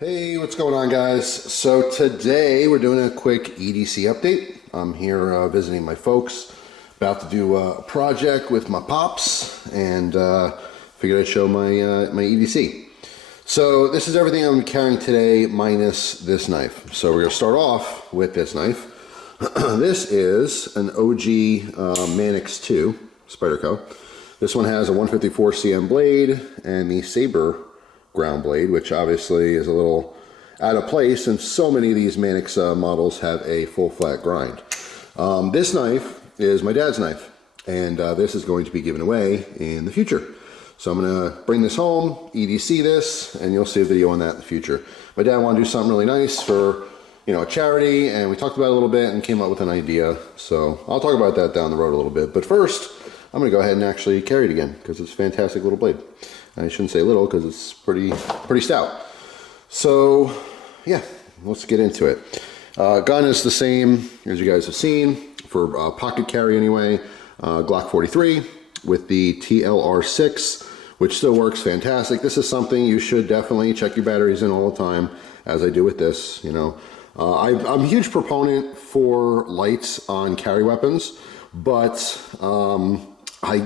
Hey, what's going on, guys? So today we're doing a quick EDC update. I'm here visiting my folks, about to do a project with my pops, and figured I'd show my EDC. So this is everything I'm carrying today minus this knife. So we're gonna start off with this knife. This is an OG Manix 2 Spyderco. This one has a 154 cm blade and the Saber ground blade, which obviously is a little out of place, and so many of these Manix models have a full flat grind. This knife is my dad's knife, and this is going to be given away in the future. So I'm gonna bring this home, EDC this, and you'll see a video on that in the future. My dad wanted to do something really nice for, you know, a charity, and we talked about it a little bit and came up with an idea. So I'll talk about that down the road a little bit. But first, I'm gonna go ahead and actually carry it again because it's a fantastic little blade. I shouldn't say little because it's pretty stout. So yeah, let's get into it. Gun is the same as you guys have seen for pocket carry anyway. Glock 43 with the TLR6, which still works fantastic. This is something you should definitely check your batteries in all the time, as I do with this. You know, I'm a huge proponent for lights on carry weapons, but I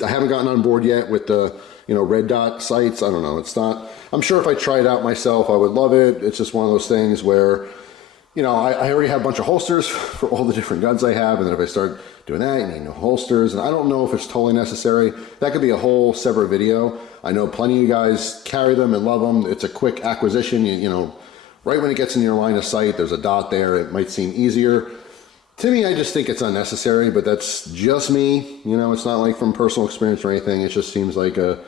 haven't gotten on board yet with the, you know, red dot sights. I don't know, it's not, I'm sure if I tried it out myself I would love it. It's just one of those things where, you know, I already have a bunch of holsters for all the different guns I have, and then if I start doing that, you need new holsters, and I don't know if it's totally necessary. That could be a whole separate video. I know plenty of you guys carry them and love them. It's a quick acquisition. You know, right when it gets in your line of sight, there's a dot there. It might seem easier. To me, I just think it's unnecessary, but that's just me. You know, it's not like from personal experience or anything. It just seems like a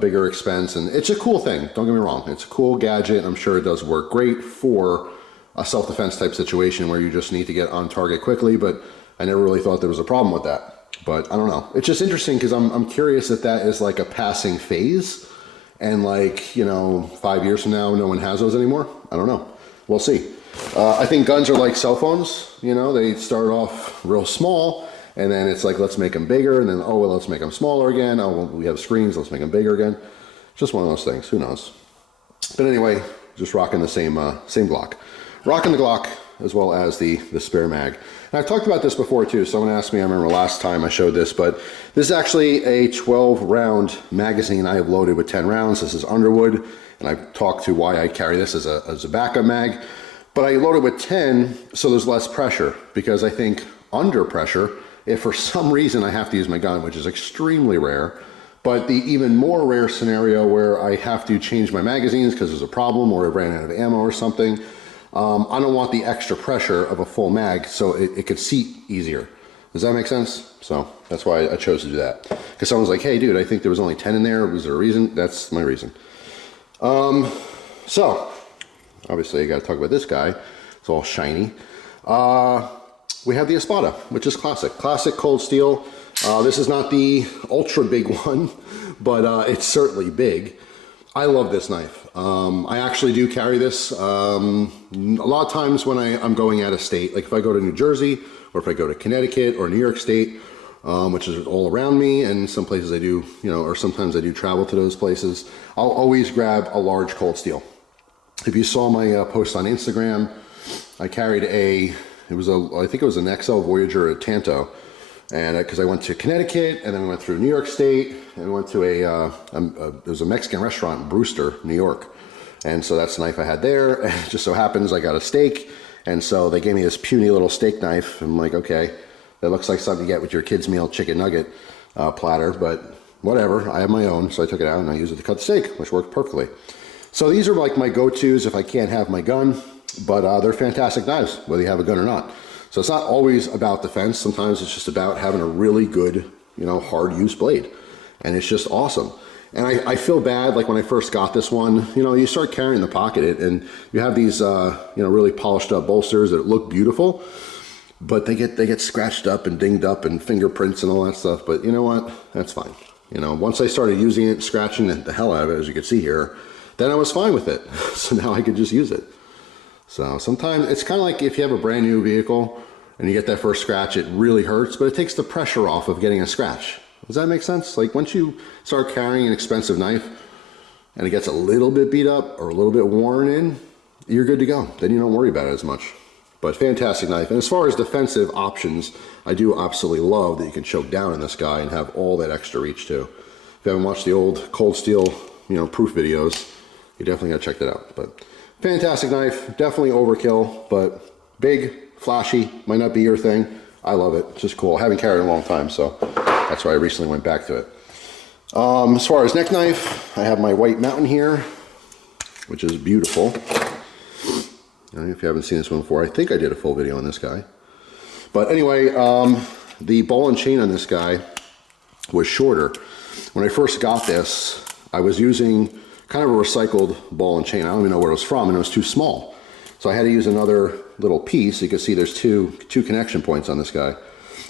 bigger expense, and it's a cool thing. Don't get me wrong. It's a cool gadget. I'm sure it does work great for a self-defense type situation where you just need to get on target quickly, but I never really thought there was a problem with that. But I don't know. It's just interesting because I'm curious if that is like a passing phase, and like, you know, 5 years from now, no one has those anymore. I don't know. We'll see. I think guns are like cell phones. You know, they start off real small, and then it's like, let's make them bigger, and then, oh, well, let's make them smaller again. Oh, well, we have screens, let's make them bigger again. Just one of those things, who knows? But anyway, just rocking the same Glock. Rocking the Glock as well as the spare mag. And I've talked about this before too. Someone asked me, I remember last time I showed this, but this is actually a 12 round magazine I have loaded with 10 rounds. This is Underwood, and I've talked to why I carry this as a backup mag. But I loaded with 10 so there's less pressure, because I think under pressure, if for some reason I have to use my gun, which is extremely rare, but the even more rare scenario where I have to change my magazines because there's a problem or I ran out of ammo or something, I don't want the extra pressure of a full mag, so it could seat easier. Does that make sense? So that's why I chose to do that. Because someone's like, hey dude, I think there was only 10 in there. Was there a reason? That's my reason. So obviously I got to talk about this guy. It's all shiny. We have the Espada, which is classic cold steel. This is not the ultra big one, but it's certainly big. I love this knife. I actually do carry this a lot of times when I'm going out of state. Like if I go to New Jersey, or if I go to Connecticut or New York State, which is all around me, and some places I do, you know, or sometimes I do travel to those places, I'll always grab a large cold steel. If you saw my post on Instagram, I carried I think it was an XL Voyager at Tanto, and because I went to Connecticut, and then we went through New York State, and we went to there's a Mexican restaurant in Brewster, New York, and so that's the knife I had there. And it just so happens I got a steak, and so they gave me this puny little steak knife. I'm like, okay, that looks like something you get with your kids' meal chicken nugget platter, but whatever. I have my own, so I took it out and I used it to cut the steak, which worked perfectly. So these are like my go-tos if I can't have my gun, but they're fantastic knives, whether you have a gun or not. So it's not always about defense. Sometimes it's just about having a really good, you know, hard use blade. And it's just awesome. And I feel bad, like when I first got this one, you know, you start carrying the pocket and you have these, you know, really polished up bolsters that look beautiful, but they get scratched up and dinged up and fingerprints and all that stuff. But you know what? That's fine. You know, once I started using it, scratching the hell out of it, as you can see here, then I was fine with it. So now I could just use it. So sometimes it's kind of like if you have a brand new vehicle and you get that first scratch, it really hurts, but it takes the pressure off of getting a scratch. Does that make sense? Like once you start carrying an expensive knife, and it gets a little bit beat up or a little bit worn in, you're good to go. Then you don't worry about it as much. But fantastic knife. And as far as defensive options, I do absolutely love that you can choke down in this guy and have all that extra reach too. If you haven't watched the old cold steel, proof videos, you definitely gotta check that out. But fantastic knife, definitely overkill, but big, flashy, might not be your thing. I love it, it's just cool. I haven't carried it in a long time, so that's why I recently went back to it. As far as neck knife, I have my white mountain here, which is beautiful. I don't know if you haven't seen this one before. I think I did a full video on this guy. But anyway, the ball and chain on this guy was shorter. When I first got this, I was using kind of a recycled ball and chain. I don't even know where it was from, and it was too small. So I had to use another little piece. You can see there's two connection points on this guy.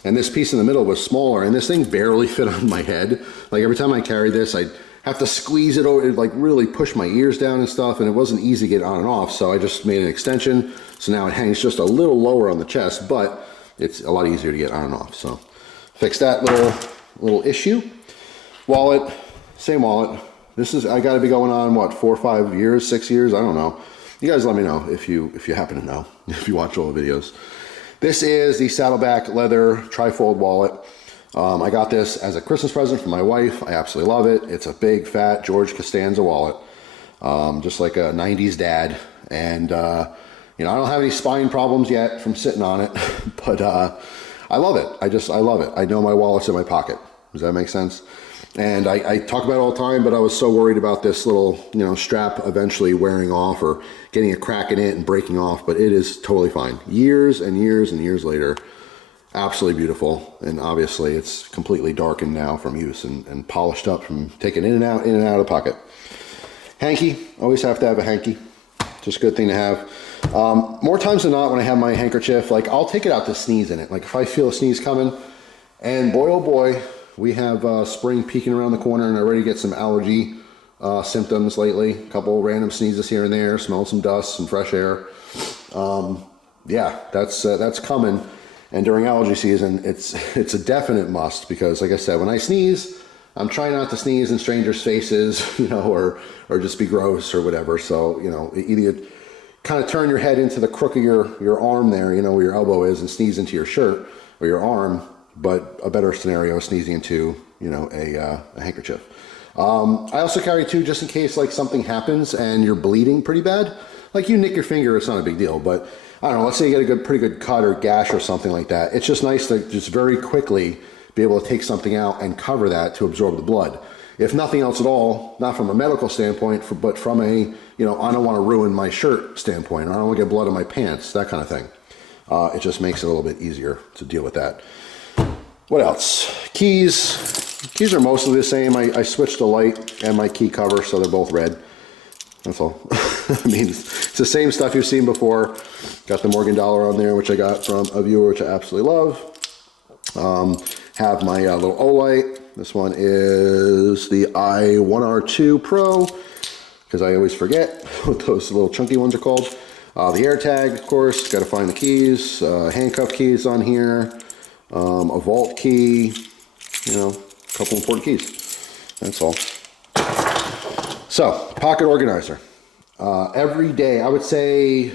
And this piece in the middle was smaller, and this thing barely fit on my head. Like every time I carried this, I'd have to squeeze it over, like really push my ears down and stuff, and it wasn't easy to get on and off, so I just made an extension. So now it hangs just a little lower on the chest, but it's a lot easier to get on and off. So fix that little issue. Wallet, same wallet. I gotta be going on, what, 4 or 5 years, 6 years? I don't know. You guys let me know if you happen to know, if you watch all the videos. This is the Saddleback leather trifold wallet. I got this as a Christmas present for my wife. I absolutely love it. It's a big, fat George Costanza wallet, just like a 90s dad. And, I don't have any spine problems yet from sitting on it, but I love it. I love it. I know my wallet's in my pocket. Does that make sense? And I talk about it all the time, but I was so worried about this little, strap eventually wearing off or getting a crack in it and breaking off, but it is totally fine. Years and years and years later, absolutely beautiful. And obviously it's completely darkened now from use and polished up from taking in and out of the pocket. Hanky, always have to have a hanky. Just a good thing to have. More times than not, when I have my handkerchief, like I'll take it out to sneeze in it. Like if I feel a sneeze coming, and boy, oh boy, we have spring peeking around the corner, and I already get some allergy symptoms lately. A couple random sneezes here and there, smell some dust, some fresh air. Yeah, that's coming. And during allergy season, it's a definite must, because like I said, when I sneeze, I'm trying not to sneeze in strangers' faces, or just be gross or whatever. So, either you kind of turn your head into the crook of your arm there, where your elbow is, and sneeze into your shirt or your arm. But a better scenario is sneezing into, a handkerchief. I also carry two just in case like something happens and you're bleeding pretty bad. Like you nick your finger, it's not a big deal, but I don't know, let's say you get a pretty good cut or gash or something like that. It's just nice to just very quickly be able to take something out and cover that to absorb the blood. If nothing else at all, not from a medical standpoint, but from a, I don't want to ruin my shirt standpoint, or I don't want to get blood on my pants, that kind of thing. It just makes it a little bit easier to deal with that. What else? Keys are mostly the same. I switched the light and my key cover, so they're both red. That's all. I mean, it's the same stuff you've seen before. Got the Morgan Dollar on there, which I got from a viewer, which I absolutely love. Have my little O-light. This one is the I1R2 Pro, because I always forget what those little chunky ones are called. The air tag, of course, got to find the keys. Handcuff keys on here. A vault key, a couple important keys. That's all. So, pocket organizer. Every day, I would say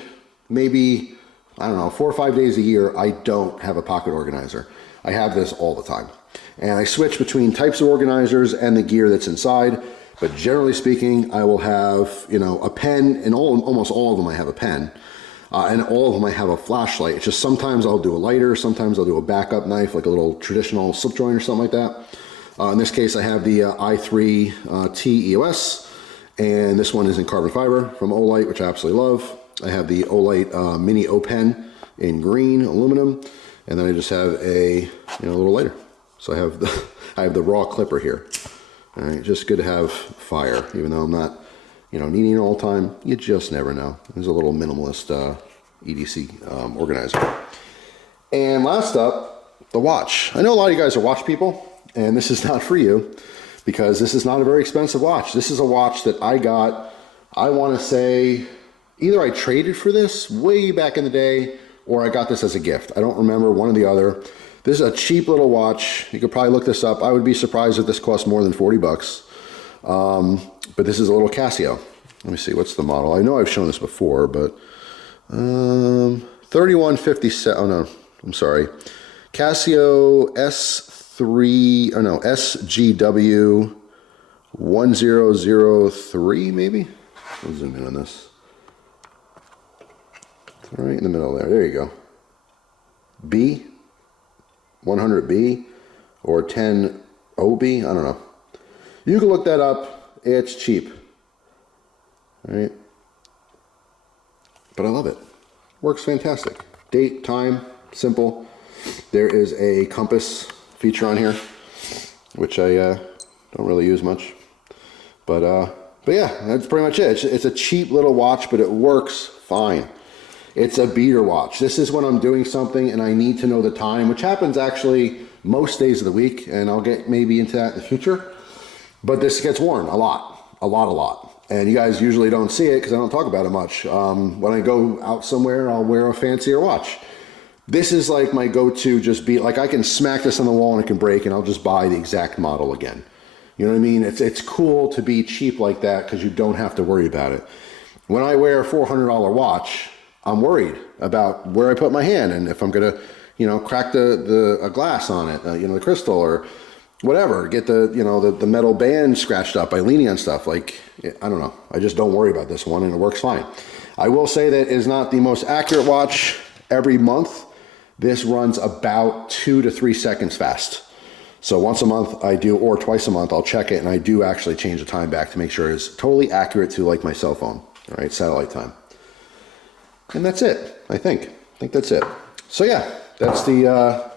maybe, 4 or 5 days a year, I don't have a pocket organizer. I have this all the time. And I switch between types of organizers and the gear that's inside. But generally speaking, I will have, a pen. In almost all of them, I have a pen. And all of them I have a flashlight. It's just sometimes I'll do a lighter, sometimes I'll do a backup knife, like a little traditional slip joint or something like that. In this case, I have the i3T EOS, and this one is in carbon fiber from Olight, which I absolutely love. I have the Olight Mini O-Pen in green aluminum, and then I just have a little lighter. So I have the raw clipper here. All right, just good to have fire, even though I'm not needing it all the time. You just never know. There's a little minimalist EDC organizer. And last up, the watch. I know a lot of you guys are watch people, and this is not for you, because this is not a very expensive watch. This is a watch that I got, I want to say, either I traded for this way back in the day, or I got this as a gift. I don't remember, one or the other. This is a cheap little watch. You could probably look this up. I would be surprised if this cost more than 40 bucks. But this is a little Casio. Let me see, what's the model? I know I've shown this before, but 3157, oh no, I'm sorry. Casio S3, oh no, SGW 1003 maybe? I'll zoom in on this. It's right in the middle there, there you go. B, 100B, or 10OB, I don't know. You can look that up, it's cheap. All right, but I love it. Works fantastic. Date, time, simple. There is a compass feature on here, which I don't really use much. But yeah, that's pretty much it. It's a cheap little watch, but it works fine. It's a beater watch. This is when I'm doing something and I need to know the time, which happens actually most days of the week, and I'll get maybe into that in the future. But this gets worn a lot. And you guys usually don't see it because I don't talk about it much. When I go out somewhere, I'll wear a fancier watch. This is like my go-to, just be like, I can smack this on the wall and it can break and I'll just buy the exact model again. You know what I mean? It's cool to be cheap like that because you don't have to worry about it. When I wear a $400 watch, I'm worried about where I put my hand and if I'm gonna, you know, crack a glass on it, you know, the crystal or whatever, get the, you know, the metal band scratched up by leaning on stuff. Like, I don't know. I just don't worry about this one and it works fine. I will say that it is not the most accurate watch every month. This runs about 2 to 3 seconds fast. So once a month I do, or twice a month, I'll check it and I do actually change the time back to make sure it's totally accurate to like my cell phone, all right, satellite time. And that's it, I think that's it. So yeah, that's the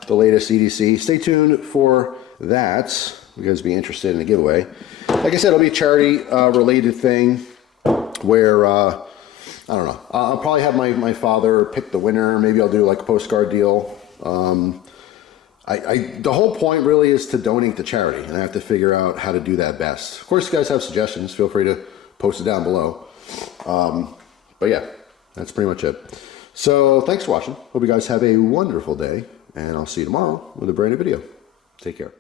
latest EDC. Stay tuned for that. You guys be interested in a giveaway. Like I said, it'll be a charity related thing where I don't know. I'll probably have my father pick the winner. Maybe I'll do like a postcard deal. The whole point really is to donate to charity, and I have to figure out how to do that best. Of course, you guys have suggestions. Feel free to post it down below. But yeah, that's pretty much it. So thanks for watching. Hope you guys have a wonderful day, and I'll see you tomorrow with a brand new video. Take care.